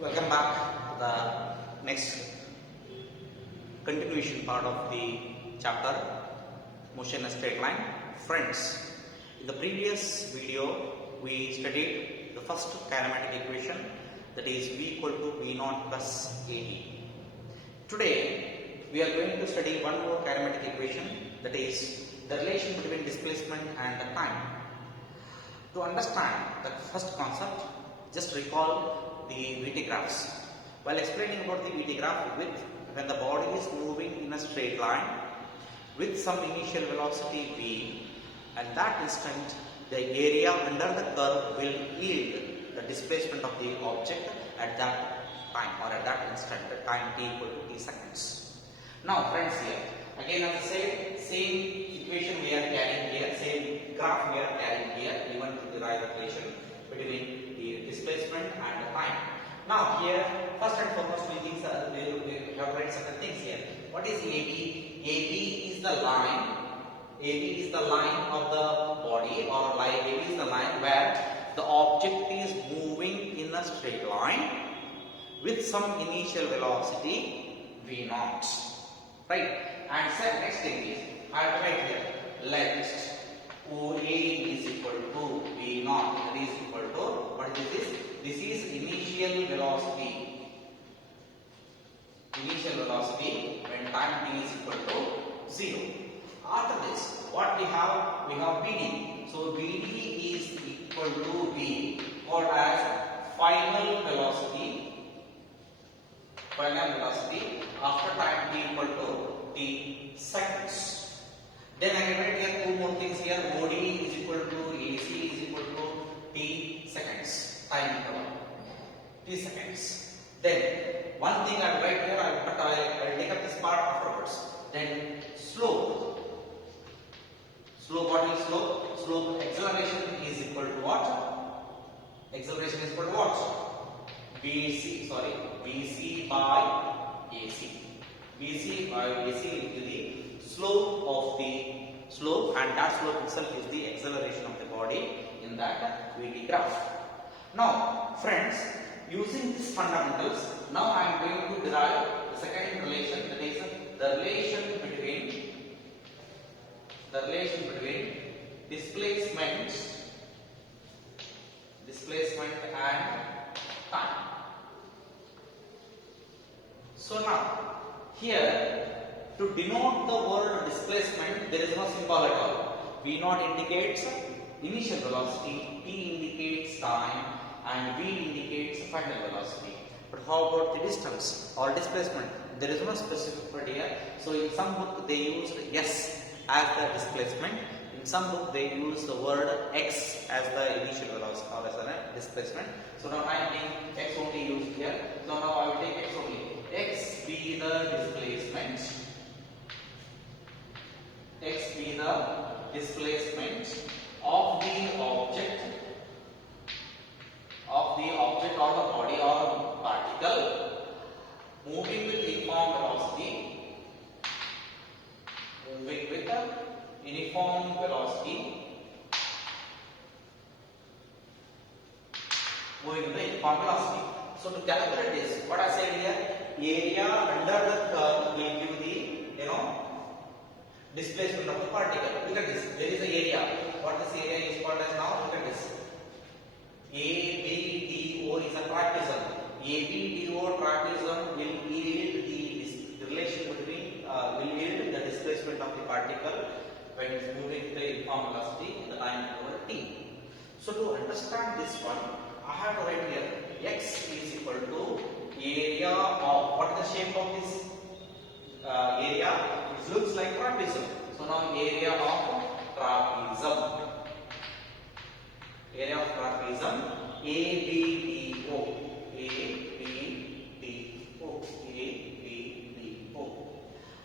Welcome back to the next continuation part of the chapter Motion in a Straight Line. Friends, in the previous video we studied the first kinematic equation, that is V equal to V naught plus AD. Today we are going to study one more kinematic equation, that is the relation between displacement and the time. To understand the first concept, just recall the VT graphs. While explaining about the VT graph, when the body is moving in a straight line with some initial velocity v, at that instant the area under the curve will yield the displacement of the object at that time, or at that instant, the time t equal to t seconds. Now friends, here again as I said, same equation we are carrying here, same graph we are carrying here, even to derive the relation between the displacement and the time. Now here, first and foremost, we have to write certain things here. What is AB? AB is the line. AB is the line of the body, or line. AB is the line where the object is moving in a straight line with some initial velocity v naught, right? And next thing is, I have to write here, let OA is equal to V naught, that is equal to, what this is? This is initial velocity when time t is equal to 0. After this, what we have? We have BD. So BD is equal to V, called as final velocity after time t equal to t seconds. Then I can write here two more things here. OD is equal to AC is equal to t seconds, time interval, t seconds. Then one thing I will write here, but I will take up this part afterwards. Then slope. What is slope? Slope acceleration is equal to what? Acceleration is equal to what? BC by AC. BC by AC into the slope, and that slope itself is the acceleration of the body in that VT graph. Now friends, using these fundamentals, now I am going to derive the second relation, that is the relation between displacement and time. So now here, to denote the word displacement, there is no symbol at all. V naught indicates initial velocity, T indicates time, and V indicates final velocity. But how about the distance or displacement? There is no specific word here. So in some book they used S as the displacement. In some book they use the word X as the initial velocity or as a displacement. So now I am taking X only used here. So now I will take X only. X be the displacement. X be the displacement of the object or the body or particle moving with uniform velocity. So to calculate this, what I said here, area under the curve will give the displacement of the particle. Look at this. There is an area. What this area is called as now? Look at this. ABDO is a trapezoid. ABDO trapezoid will yield the relation between will yield the displacement of the particle when it is moving with the uniform velocity in the time over t. So to understand this one, I have to write here x is equal to area of, what is the shape of this area? It looks like trapezoid. So now area of trapezoid. ABDO.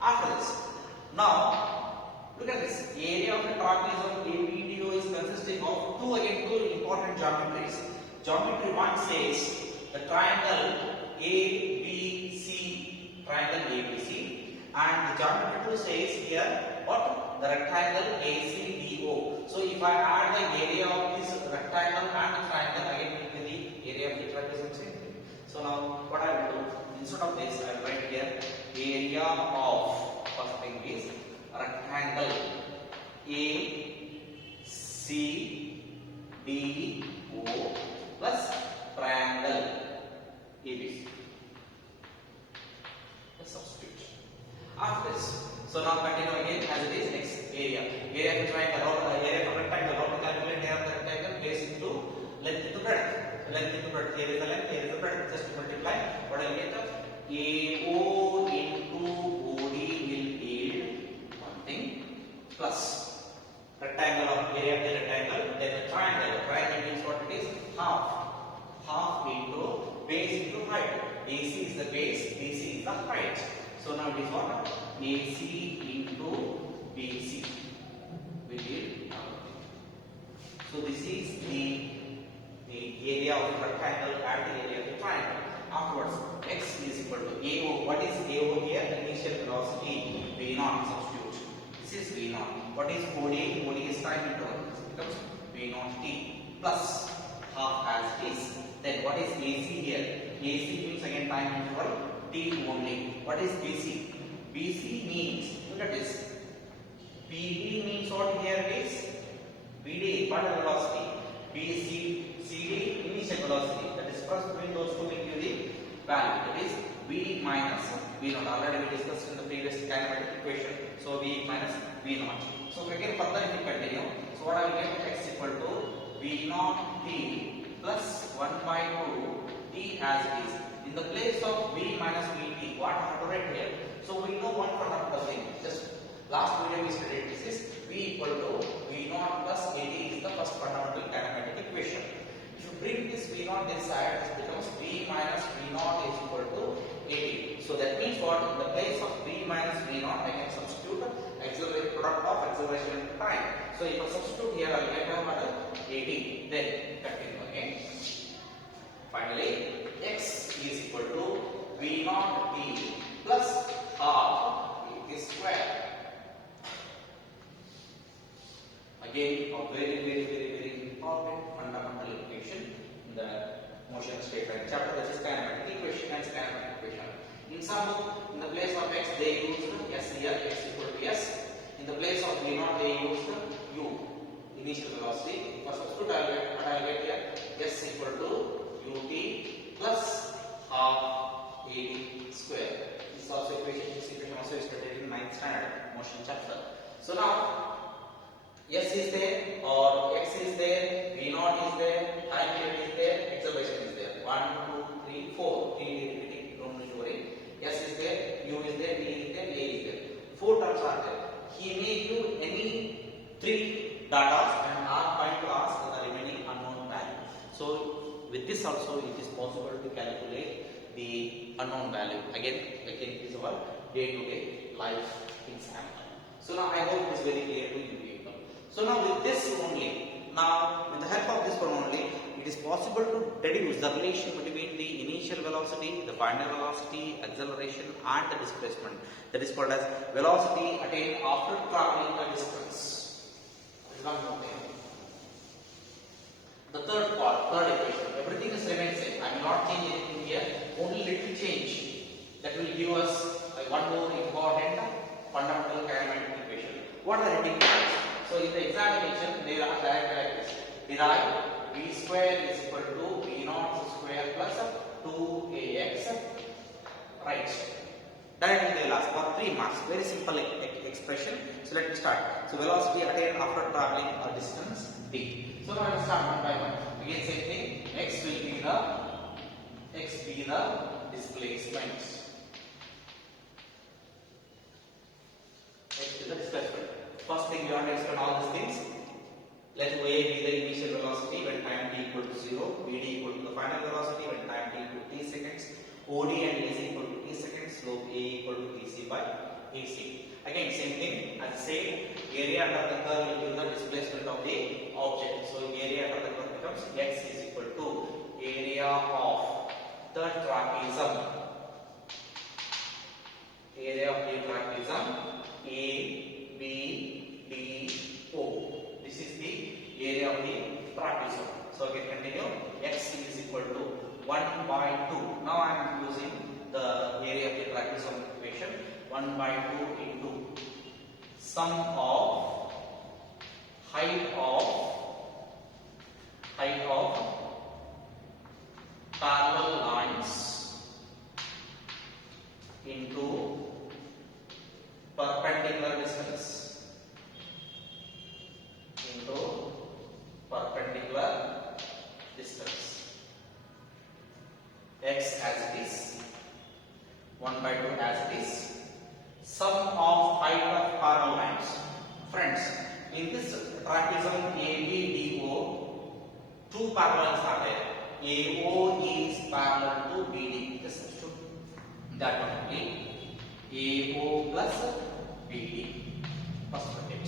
After this, now look at this. Area of the trapezoid ABDO is consisting of two important geometries. Geometry 1 says the triangle ABC, and the geometry 2 says here what? The rectangle ACDO. So if I add the area of this rectangle and the triangle, again it will be the area of the trapezoid. So now BO plus triangle ABC. Let's substitute. After this, so now continue again as it is. Next area. Area of the triangle, area of the rectangle. How to calculate area of the rectangle based into length into breadth. Length into breadth. Here is the length, here is the breadth. Just multiply. What will get? AO into OD will yield one thing plus rectangle of area of the rectangle. Then the triangle. Triangle means what it is? Half. Half into base into height. AC is the base, BC is the height. So now it is what? AC into BC will yield. So this is the area of the rectangle and the area of the triangle. Afterwards, x is equal to AO. What is AO here? Initial velocity V0. Substitute. This is V0. What is OD? OD is time interval. It becomes V0 t plus half as it is. Then what is AC here? AC means again time interval t only. What is BC? BC means, look at this. BD means what here is? BD, what is velocity? BC, CD, initial velocity. The difference between those two will give the value. That is V minus V0. Already we discussed in the previous kinematic equation. So V minus V0. So again further if we continue. So what I will get? X equal to V0 t plus 1 by 2 t as it is. In the place of V minus Vt, what I have to write here? So we know one fundamental thing. Just last video we studied this is V equal to V0 plus At is the first fundamental kinematic equation. If you bring this V0 this side, it becomes V minus V0 is equal to At. So that means what? In the place of V minus V0, I can substitute accelerated product of acceleration and time. So if I substitute here, I will get At. Then continue again. Finally, x is equal to V0 t plus half At square. Again, a very important fundamental equation in the motion state and chapter. That is kinematic equation and kinematic equation. In some, in the place of x, they use s here, x equal to s. In the place of V0, they use u, initial velocity. For substitute, I will get here s equal to ut plus half At square. This is also equation. This equation also is studied in 9th standard motion chapter. So now s is there or x is there, V0 is there, time period is there, acceleration is there. 1, 2, 3, 4. Repeating, don't worry. S is there, U is there, D is there, A is there. 4 terms are there. He may give any 3 data and are going to ask the remaining unknown value. So with this also it is possible to calculate the unknown value. Again it is our day-to-day life example. So now I hope it is very clear to you people. So now with this only, now with the help of this one only, it is possible to deduce the relation between the initial velocity, the final velocity, acceleration and the displacement. That is called as velocity attained after traveling a distance. This is one more thing. The third part, third equation, everything is remain same. I will not change anything here, only little change. That will give us one more important fundamental kinematic equation. What are the heading points? So in the examination, they are directed like this. Derive V square is equal to V0 square plus 2ax. Right. Directly they will ask for 3 marks. Very simple expression. So let me start. So velocity attained after traveling a distance d. So now I will start one by one. Again same thing. X will be the displacement. X is the displacement. First thing we want to explain all these things. Let A be the initial velocity when time t equal to 0, BD equal to the final velocity when time t equal to t seconds, OD and AC equal to t seconds, slope A equal to TC by AC. Again same thing as same area under the curve will give the displacement of the object. So area under the curve becomes x is equal to area of the trapezium. Area of the trapezium A, B, D, O. This is the area of the trapezium. So again continue. X is equal to 1 by 2. Now I am using the area of the trapezium equation. 1 by 2 into sum of height height of parallel lines into perpendicular distance x as it is, 1 by 2 as it is, sum of height of parallel lines. Friends, in this trapezium ABDO, two parallels are there. AO is parallel to BD. Just substitute that one only. AO plus BD. First bracket.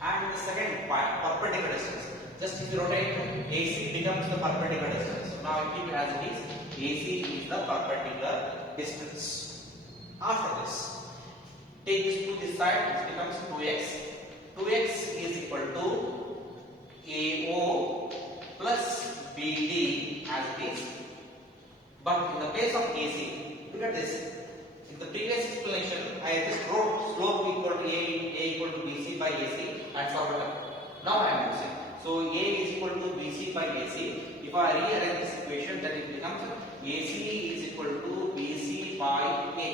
And the second point, perpendicular distance. Just if you rotate, AC becomes the perpendicular distance. So now I keep it as it is. AC is the perpendicular distance. After this, take this to this side, it becomes 2x. 2x is equal to AO plus BD as it is. But in the place of AC, look at this. In the previous explanation, I just wrote slope equal to A equal to BC by AC and solved it up. Now I am using. So A is equal to BC by AC. If I rearrange this equation, then it becomes AC is equal to BC by A.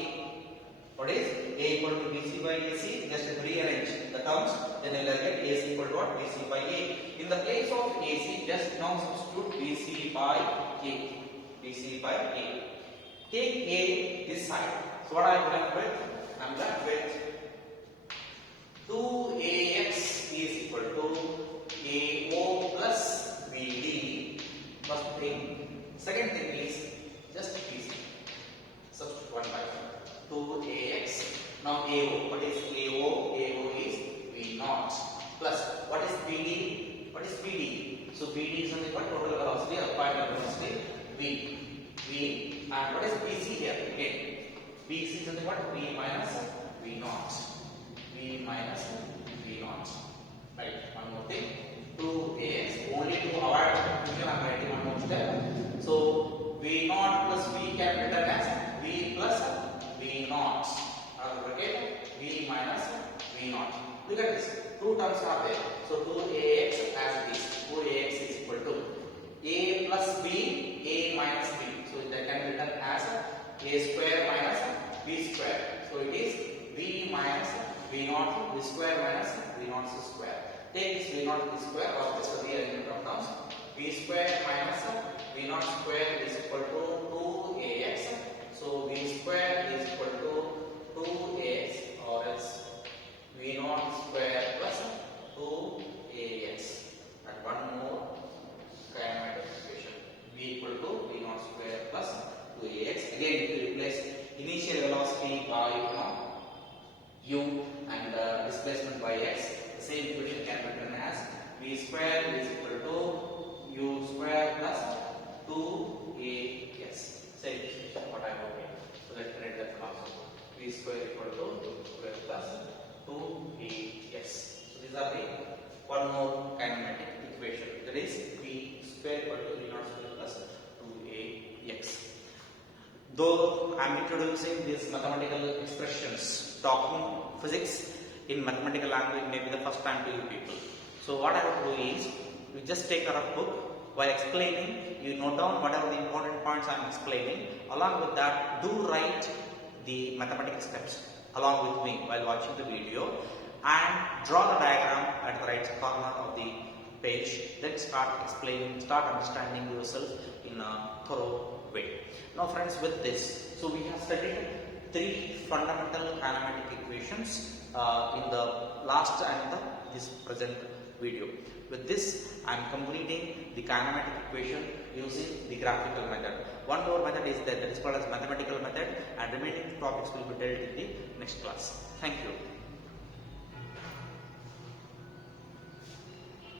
What is A equal to BC by AC? Just rearrange the terms, then you will get A is equal to what? BC by A. In the place of AC, just now substitute BC by A. BC by A. Take A this side. So what I am left with? I am left with 2AX is equal to AO plus BD. First thing. Second thing is just BC. Substitute 1 by 2AX. Now AO. What is AO? AO is V0 plus what is BD? What is BD? So BD is only what? Total velocity or point of velocity V. And what is BC here? Again, BC is only what? V minus V0. V minus V0. Right. One more thing. 2AX. Only to avoid confusion, I am writing one more step. So V0 plus V can be written as V plus V0. Okay? V minus V0. Look at this. Two terms are there. So 2AX as it is. 2AX is equal to A plus B, A minus B. So that can be written as A square minus B square. So it is V minus V0, V square minus V0 square. Take this V0 V square or just the rearrangement of terms. V square minus V0 square is equal to 2AX. So V square is equal to 2AX or else V0 square plus 2AX. And one more kinematic equation. V equal to V0 square plus 2AX. Again, if you replace initial velocity by U and displacement by X, the same equation can be written as V square is equal to U square plus 2AX. Same equation, what I have here. So let's write that also. V square equal to U square plus 2AX. So these are the one more kinematic equation. That is V square equal to V0 square plus 2AX. Though I am introducing these mathematical expressions, talking physics in mathematical language may be the first time to you people. So what I have to do is, you just take a rough book. While explaining, you note down whatever the important points I am explaining. Along with that, do write the mathematical steps along with me while watching the video and draw the diagram at the right corner of the page. Then start explaining, start understanding yourself in a thorough way. Now friends, with this, so we have studied three fundamental kinematic equations in the last and this present video. With this, I am completing the kinematic equation using the graphical method. One more method is that is called as mathematical method, and remaining topics will be dealt in the next class. Thank you.